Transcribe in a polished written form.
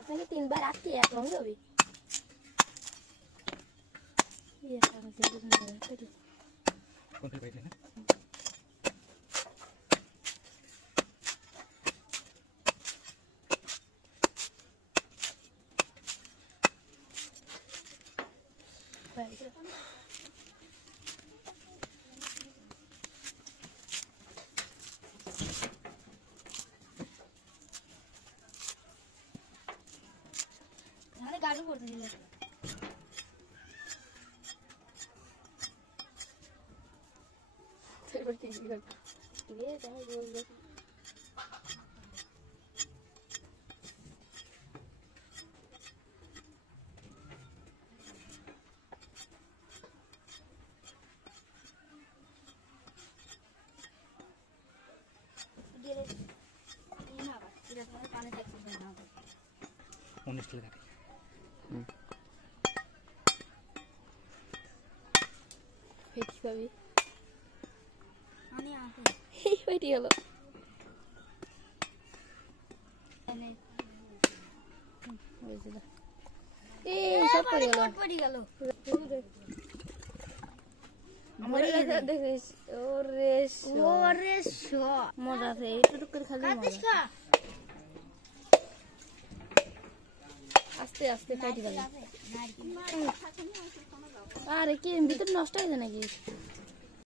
আপনাকে তিনবার আসতে এক রঙ যাবে गाड़ी করতে দিলে তারপর কি করে দিয়ে তাহলে গোল গোল গেলে না বাস এটা তাহলে পানি দেখতে না 19 টাকা ফেটি পাবি আনি আসো এই ফেটি হলো এনে বুঝলি এই সব পড়ে গেল আমার এটা দেখিস ওরে শো মজা আছে এইটুকু করে খালি মজা আস্তে আস্তে ফেটি যাবে আরে কি ভিতর নষ্ট হয়ে যায় নাকি